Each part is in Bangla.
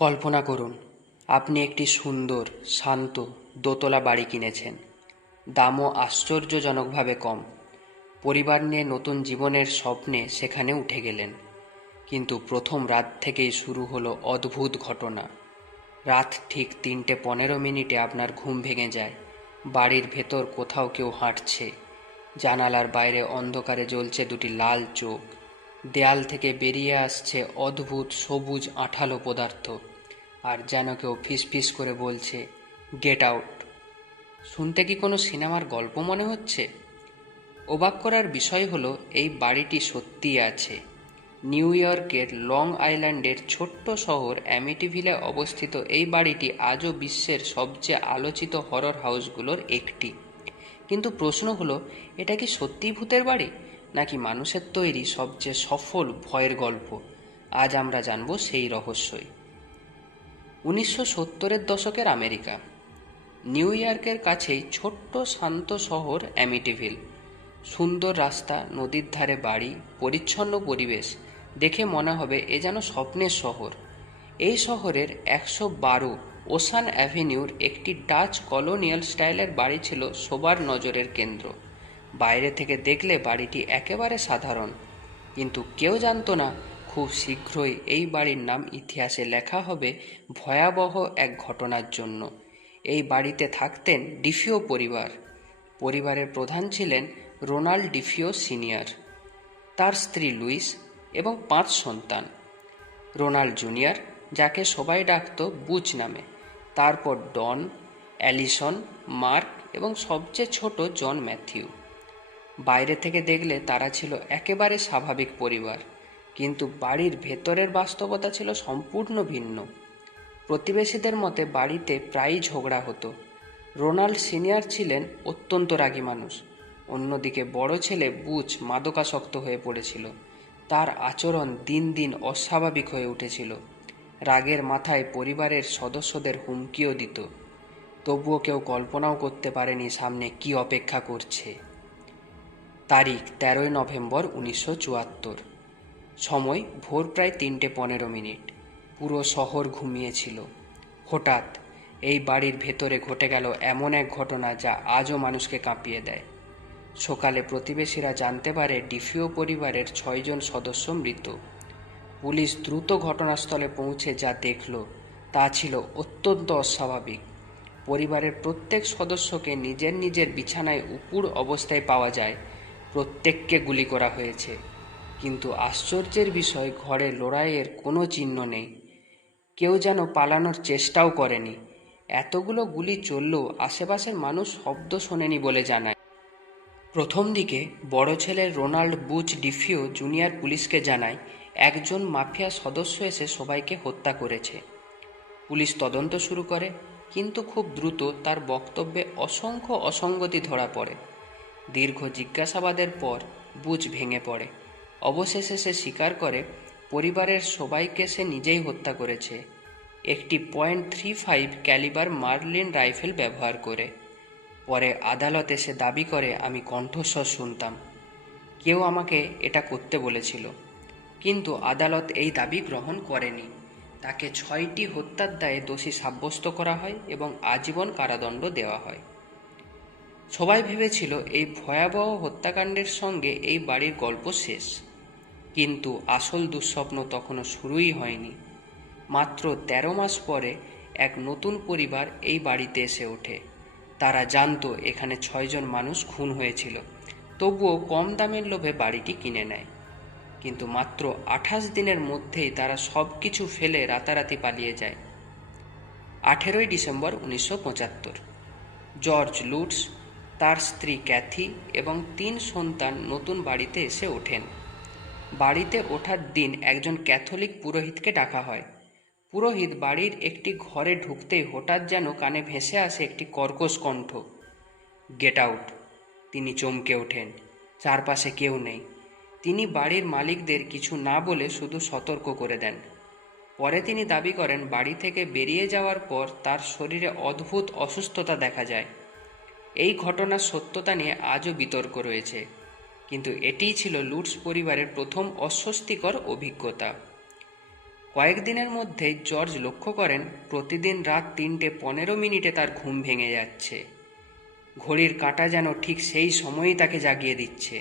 কল্পনা করুন, আপনি একটি সুন্দর, শান্ত, দোতলা বাড়ি কিনেছেন। দামও আশ্চর্যজনকভাবে কম। পরিবার নিয়ে নতুন জীবনের স্বপ্নে সেখানে উঠে গেলেন। কিন্তু প্রথম রাত থেকেই শুরু হলো অদ্ভুত ঘটনা। রাত ঠিক 3:15 আপনার ঘুম ভেঙে যায়। বাড়ির ভেতর কোথাও কেউ হাঁটছে। জানালার বাইরে অন্ধকারে জ্বলছে দুটি লাল চোখ। দেয়াল থেকে বেরিয়ে আসছে অদ্ভুত সবুজ আঠালো পদার্থ। আর যেন কেউ ফিসফিস করে বলছে, গেট আউট। শুনতে কি কোনো সিনেমার গল্প মনে হচ্ছে? অবাক করার বিষয় হলো, এই বাড়িটি সত্যিই আছে। নিউ ইয়র্কের লং আইল্যান্ডের ছোট্ট শহর অ্যামিটিভিলে অবস্থিত এই বাড়িটি আজও বিশ্বের সবচেয়ে আলোচিত হরর হাউসগুলোর একটি। কিন্তু প্রশ্ন হলো, এটা কি সত্যিই ভূতের বাড়ি, নাকি মানুষের তৈরি সবচেয়ে সফল ভয়ের গল্প? আজ আমরা জানব সেই রহস্যই। 1970-এর দশকের আমেরিকা। নিউ ইয়র্কের কাছেই ছোট্ট শান্ত শহর অ্যামিটিভিল। সুন্দর রাস্তা, নদীর ধারে বাড়ি, পরিচ্ছন্ন পরিবেশ। দেখে মনে হবে এ যেন স্বপ্নের শহর। এই শহরের 112 ওশান অ্যাভিনিউর একটি ডাচ কলোনিয়াল স্টাইলের বাড়ি ছিল সবার নজরের কেন্দ্র। বাইরে থেকে দেখলে বাড়িটি একেবারে সাধারণ, কিন্তু কেউ জানতো না খুব শীঘ্রই এই বাড়ির নাম ইতিহাসে লেখা হবে ভয়াবহ এক ঘটনার জন্য। এই বাড়িতে থাকতেন ডিফিও পরিবার। পরিবারের প্রধান ছিলেন রোনাল্ড ডিফিও সিনিয়র, তার স্ত্রী লুইস এবং 5 সন্তান। রোনাল্ড জুনিয়র, যাকে সবাই ডাকত বুচ নামে, তারপর ডন, অ্যালিসন, মার্ক এবং সবচেয়ে ছোট জন ম্যাথিউ। বাইরে থেকে দেখলে তারা ছিল একেবারে স্বাভাবিক পরিবার, কিন্তু বাড়ির ভেতরের বাস্তবতা ছিল সম্পূর্ণ ভিন্ন। প্রতিবেশীদের মতে বাড়িতে প্রায়ই ঝগড়া হতো। রোনাল্ড সিনিয়র ছিলেন অত্যন্ত রাগী মানুষ। অন্যদিকে বড় ছেলে বুচ মাদকাসক্ত হয়ে পড়েছিল। তার আচরণ দিন দিন অস্বাভাবিক হয়ে উঠেছিল। রাগের মাথায় পরিবারের সদস্যদের হুমকিও দিত। তবুও কেউ কল্পনাও করতে পারেনি সামনে কি অপেক্ষা করছে। তারিখ 13 নভেম্বর 1974। সময় ভোর প্রায় 3:15। পুরো শহর ঘুমিয়েছিল। হঠাৎ এই বাড়ির ভেতরে ঘটে গেল এমন এক ঘটনা যা আজও মানুষকে কাঁপিয়ে দেয়। সকালে প্রতিবেশীরা জানতে পারে ডিফিও পরিবারের 6 জন সদস্য মৃত। পুলিশ দ্রুত ঘটনাস্থলে পৌঁছে যা দেখল তা ছিল অত্যন্ত অস্বাভাবিক। পরিবারের প্রত্যেক সদস্যকে নিজের নিজের বিছানায় উপুড় অবস্থায় পাওয়া যায়। প্রত্যেককে গুলি করা হয়েছে, কিন্তু আশ্চর্যের বিষয়, ঘরে লড়াইয়ের কোনো চিহ্ন নেই। কেউ যেন পালানোর চেষ্টাও করেনি। এতগুলো গুলি চললেও আশেপাশের মানুষ শব্দ শোনেনি বলে জানায়। প্রথম দিকে বড় ছেলে রোনাল্ড বুচ ডিফিও জুনিয়র পুলিশকে জানায় একজন মাফিয়া সদস্য এসে সবাইকে হত্যা করেছে। পুলিশ তদন্ত শুরু করে, কিন্তু খুব দ্রুত তার বক্তব্যে অসংখ্য অসঙ্গতি ধরা পড়ে। দীর্ঘ জিজ্ঞাসাবাদের পর বুচ ভেঙে পড়ে। অবশেষে সে স্বীকার করে পরিবারের সবাইকে সে নিজেই হত্যা করেছে, একটি .35 ক্যালিবার মার্লিন রাইফেল ব্যবহার করে। পরে আদালতে সে দাবি করে, আমি কণ্ঠস্বর শুনতাম, কেউ আমাকে এটা করতে বলেছিল। কিন্তু আদালত এই দাবি গ্রহণ করেনি। তাকে 6টি হত্যার দায়ে দোষী সাব্যস্ত করা হয় এবং আজীবন কারাদণ্ড দেওয়া হয়। সবাই ভেবেছিল এই ভয়াবহ হত্যাকাণ্ডের সঙ্গে এই বাড়ির গল্প শেষ, কিন্তু আসল দুঃস্বপ্ন তখনও শুরুই হয়নি। মাত্র 13 মাস পরে এক নতুন পরিবার এই বাড়িতে এসে ওঠে। তারা জানতো এখানে 6 জন মানুষ খুন হয়েছিল, তবুও কম দামের লোভে বাড়িটি কিনে নেয়। কিন্তু মাত্র 28 দিনের মধ্যেই তারা সব কিছু ফেলে রাতারাতি পালিয়ে যায়। 18 ডিসেম্বর 1975 জর্জ লুটস, তার স্ত্রী ক্যাথি এবং 3 সন্তান নতুন বাড়িতে এসে ওঠেন। বাড়িতে ওঠার দিন একজন ক্যাথলিক পুরোহিতকে ডাকা হয়। পুরোহিত বাড়ির একটি ঘরে ঢুকতেই হঠাৎ যেন কানে ভেসে আসে একটি কর্কশ কণ্ঠ, গেট আউট। তিনি চমকে ওঠেন। চারপাশে কেউ নেই। তিনি বাড়ির মালিকদের কিছু না বলে শুধু সতর্ক করে দেন। পরে তিনি দাবি করেন বাড়ি থেকে বেরিয়ে যাওয়ার পর তার শরীরে অদ্ভুত অসুস্থতা দেখা যায়। এই ঘটনার সত্যতা নিয়ে আজও বিতর্ক রয়েছে, কিন্তু এটিই ছিল লুটস পরিবারের প্রথম অস্বস্তিকর অভিজ্ঞতা। কয়েকদিনের মধ্যেই জর্জ লক্ষ্য করেন প্রতিদিন রাত 3:15 তার ঘুম ভেঙে যাচ্ছে। ঘড়ির কাঁটা যেন ঠিক সেই সময়ই তাকে জাগিয়ে দিচ্ছে।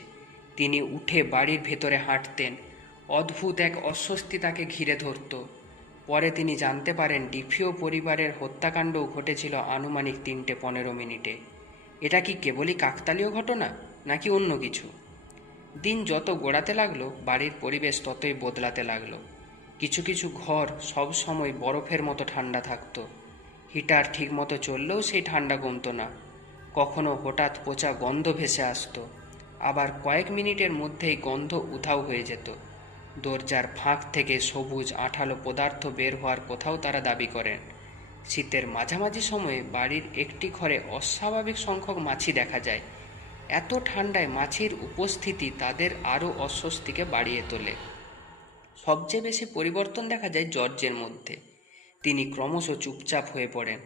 তিনি উঠে বাড়ির ভেতরে হাঁটতেন। অদ্ভুত এক অস্বস্তি তাকে ঘিরে ধরত। পরে তিনি জানতে পারেন ডিফিও পরিবারের হত্যাকাণ্ডও ঘটেছিল আনুমানিক 3:15। এটা কি কেবলই কাকতালীয় ঘটনা, নাকি অন্য কিছু? দিন যত গড়াতে লাগলো, বাড়ির পরিবেশ ততই বদলাতে লাগলো। কিছু কিছু ঘর সব সময় বরফের মতো ঠান্ডা থাকতো। হিটার ঠিকমতো চললেও সেই ঠান্ডা কমতো না। কখনো হঠাৎ পচা গন্ধ ভেসে আসতো, আবার কয়েক মিনিটের মধ্যেই গন্ধ উধাও হয়ে যেত। দরজার ফাঁক থেকে সবুজ আঠালো পদার্থ বের হওয়ার কোথাও তারা দাবি করেন। শীতের মাঝামাঝি সময়ে বাড়ির একটি ঘরে অস্বাভাবিক সংখ্যক মাছি দেখা যায়। এত ঠান্ডায় মাছির উপস্থিতি তাদের আরও অস্বস্তিকে বাড়িয়ে তোলে। সবচেয়ে বেশি পরিবর্তন দেখা যায় জর্জের মধ্যে। তিনি ক্রমশ চুপচাপ হয়ে পড়েন,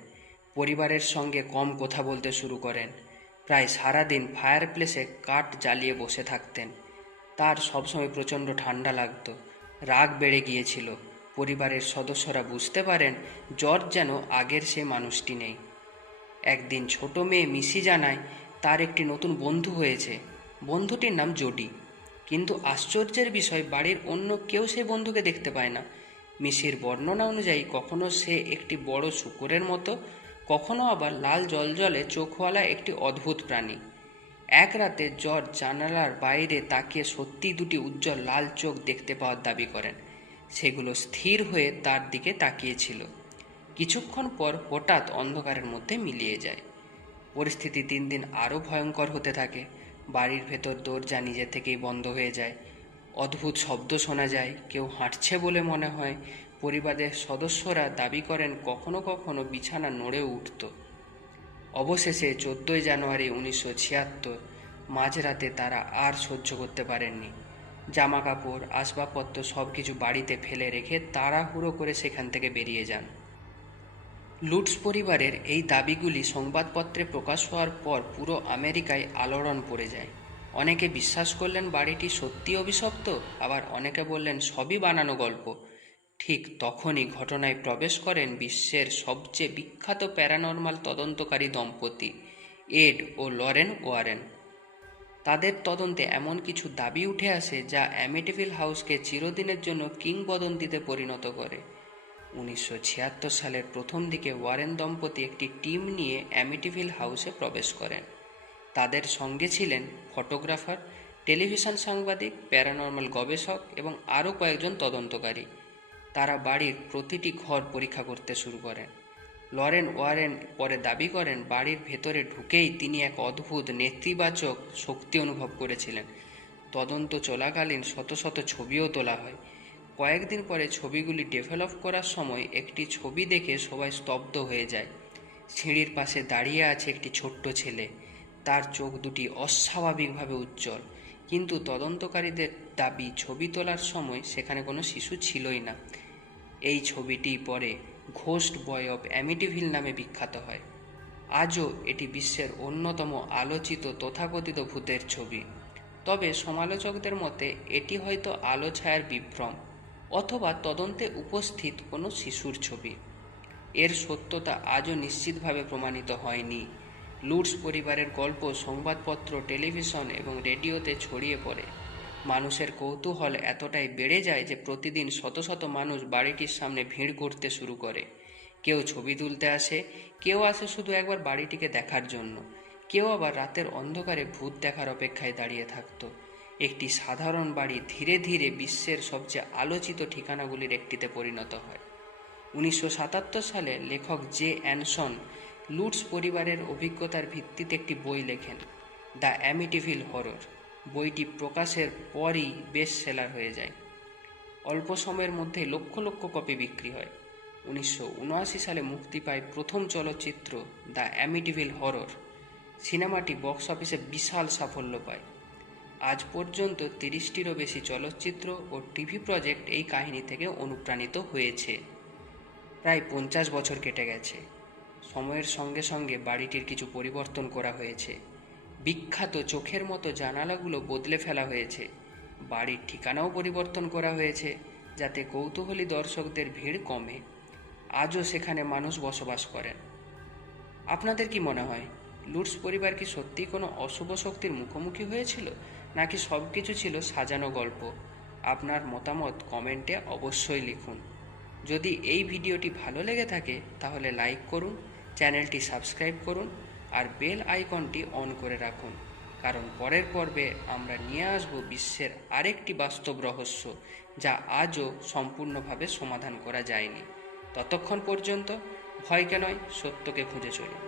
পরিবারের সঙ্গে কম কথা বলতে শুরু করেন। প্রায় সারাদিন ফায়ারপ্লেসে কাঠ জ্বালিয়ে বসে থাকতেন। তার সবসময় প্রচণ্ড ঠান্ডা লাগতো, রাগ বেড়ে গিয়েছিল। পরিবারের সদস্যরা বুঝতে পারেন জর্জ যেন আগের সে মানুষটি নেই। একদিন ছোট মেয়ে মিসি জানায় তার একটি নতুন বন্ধু হয়েছে। বন্ধুটির নাম জোডি। কিন্তু আশ্চর্যের বিষয়, বাড়ির অন্য কেউ সেই বন্ধুকে দেখতে পায় না। মিসির বর্ণনা অনুযায়ী কখনো সে একটি বড় শূকরের মতো, কখনো আবার লাল জলজলে চোখওয়ালা একটি অদ্ভুত প্রাণী। এক রাতে জর্জ জানালার বাইরে তাকিয়ে সত্যি দুটি উজ্জ্বল লাল চোখ দেখতে পাওয়ার দাবি করেন। সেগুলো স্থির হয়ে তার দিকে তাকিয়েছিল। কিছুক্ষণ পর হঠাৎ অন্ধকারের মধ্যে মিলিয়ে যায়। পরিস্থিতি দিন দিন আরও ভয়ঙ্কর হতে থাকে। বাড়ির ভেতর দরজা নিজে থেকেই বন্ধ হয়ে যায়। অদ্ভুত শব্দ শোনা যায়, কেউ হাঁটছে বলে মনে হয়। পরিবারের সদস্যরা দাবি করেন কখনো কখনো বিছানা নড়েও উঠত। অবশেষে 14 জানুয়ারি 1976 মাঝরাতে তারা আর সহ্য করতে পারেননি। জামা কাপড়, আসবাবপত্র সব কিছু বাড়িতে ফেলে রেখে তাড়াহুড়ো করে সেখান থেকে বেরিয়ে যান। লুটস পরিবারের এই দাবিগুলি সংবাদপত্রে প্রকাশ হওয়ার পর পুরো আমেরিকায় আলোড়ন পড়ে যায়। অনেকে বিশ্বাস করলেন বাড়িটি সত্যি অভিশপ্ত, আবার অনেকে বললেন সবই বানানো গল্প। ঠিক তখনই ঘটনায় প্রবেশ করেন বিশ্বের সবচেয়ে বিখ্যাত প্যারানরমাল তদন্তকারী দম্পতি, এড ও লরেন ওয়ারেন। তাদের তদন্তে এমন কিছু দাবি উঠে আসে যা অ্যামিটিভিল হাউসকে চিরদিনের জন্য কিংবদন্তিতে পরিণত করে। 1976 সালের প্রথম দিকে ওয়ারেন দম্পতি একটি টিম নিয়ে অ্যামিটিভিল হাউসে প্রবেশ করেন। তাদের সঙ্গে ছিলেন ফটোগ্রাফার, টেলিভিশন সাংবাদিক, প্যারানরমাল গবেষক এবং আরও কয়েকজন তদন্তকারী। তারা বাড়ির প্রতিটি ঘর পরীক্ষা করতে শুরু করেন। লরেন ওয়ারেন পরে দাবি করেন বাড়ির ভেতরে ঢুকেই তিনি এক অদ্ভুত নেতিবাচক শক্তি অনুভব করেছিলেন। তদন্ত চলাকালীন শত শত ছবিও তোলা হয়। কয়েকদিন পরে ছবিগুলি ডেভেলপ করার সময় একটি ছবি দেখে সবাই স্তব্ধ হয়ে যায়। সিঁড়ির পাশে দাঁড়িয়ে আছে একটি ছোট্ট ছেলে। তার চোখ দুটি অস্বাভাবিকভাবে উজ্জ্বল, কিন্তু তদন্তকারীদের দাবি ছবি তোলার সময় সেখানে কোনো শিশু ছিলই না। এই ছবিটি পরে ঘোস্ট বয় অফ অ্যামিটিভিল নামে বিখ্যাত হয়। আজও এটি বিশ্বের অন্যতম আলোচিত তথাকথিত ভূতের ছবি। তবে সমালোচকদের মতে এটি হয়তো আলো ছায়ার বিভ্রম, অথবা তদন্তে উপস্থিত কোনো শিশুর ছবি। এর সত্যতা আজও নিশ্চিতভাবে প্রমাণিত হয়নি। লুটস পরিবারের গল্প সংবাদপত্র, টেলিভিশন এবং রেডিওতে ছড়িয়ে পড়ে। মানুষের কৌতূহল এতটাই বেড়ে যায় যে প্রতিদিন শত শত মানুষ বাড়িটির সামনে ভিড় করতে শুরু করে। কেউ ছবি তুলতে আসে, কেউ আসে শুধু একবার বাড়িটিকে দেখার জন্য, কেউ আবার রাতের অন্ধকারে ভূত দেখার অপেক্ষায় দাঁড়িয়ে থাকত। একটি সাধারণ বাড়ি ধীরে ধীরে বিশ্বের সবচেয়ে আলোচিত ঠিকানাগুলির একটিতে পরিণত হয়। 1977 সালে লেখক জে অ্যানসন লুটস পরিবারের অভিজ্ঞতার ভিত্তিতে একটি বই লেখেন, দ্য অ্যামিটিভিল হরর। বইটি প্রকাশের পরই বেস্ট সেলার হয়ে যায়। অল্প সময়ের মধ্যেই লক্ষ লক্ষ কপি বিক্রি হয়। 1979 সালে মুক্তি পায় প্রথম চলচ্চিত্র দ্য অ্যামিটিভিল হরর। সিনেমাটি বক্স অফিসে বিশাল সাফল্য পায়। আজ পর্যন্ত 30টিরও বেশি চলচ্চিত্র ও টিভি প্রজেক্ট এই কাহিনী থেকে অনুপ্রাণিত হয়েছে। প্রায় 50 বছর কেটে গেছে। সময়ের সঙ্গে সঙ্গে বাড়িটির কিছু পরিবর্তন করা হয়েছে। বিখ্যাত চোখের মতো জানালাগুলো বদলে ফেলা হয়েছে। বাড়ির ঠিকানাও পরিবর্তন করা হয়েছে। যাতে কৌতূহলী দর্শকদের ভিড় কমে। আজও সেখানে মানুষ বসবাস করেন। আপনাদের কি মনে হয়, লুটস পরিবার কি সত্যিই কোনো অশুভ শক্তির মুখোমুখি হয়েছিল, নাকি সব কিছু ছিল সাজানো গল্প? আপনার মতামত কমেন্টে অবশ্যই লিখুন। যদি এই ভিডিওটি ভালো লেগে থাকে তাহলে লাইক করুন, চ্যানেলটি সাবস্ক্রাইব করুন আর বেল আইকনটি অন করে রাখুন, কারণ পরের পর্বে আমরা নিয়ে আসব বিশ্বের আরেকটি বাস্তব রহস্য যা আজও সম্পূর্ণভাবে সমাধান করা যায়নি। ততক্ষণ পর্যন্ত ভয়কে নয়, সত্যকে খুঁজে চলুন।